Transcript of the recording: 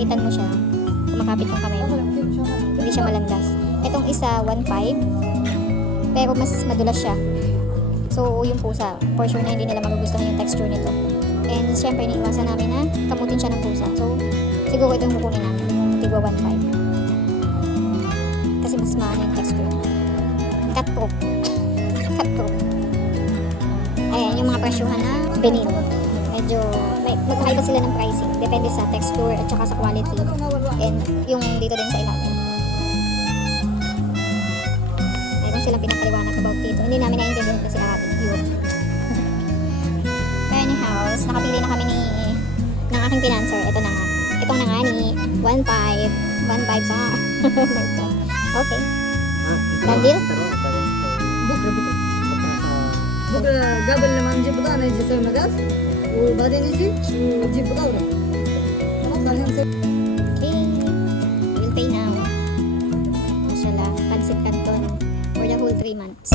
malapitan mo siya, kumakapit yung kamay mo. Hindi siya malandas. Itong isa, 1.5. Pero mas madulas siya. So, yung pusa, for sure na hindi nila magugustuhan yung texture nito. And syempre, iniiwasan namin na kamutin siya ng pusa. So, siguro ito yung kukunin namin. Tigwa 1.5. Kasi mas maano yung texture. Cutproof. Cutproof. Ayan, yung mga presyuhan na benil. Medyo, magkakaiba sila ng pricing. Depende sa texture at saka sa quality. And yung dito din sa ilalim. Mayroon silang pinapaliwanag about dito. Hindi namin naiintindihan kasi Arabic yun. Pero anyhow, nakapili na kami ng aking financer. Ito na nga. Itong na nga ni 1.5. 1.5 sa okay. Done deal? بكره قبل لما نجيب بضاعة نجي نسوي مقاس وبعدين نجي نجيب بضاعة خلاص الحين نسوي Okay. We'll pay now. Mashallah. Pansit Canton for the whole 3 months.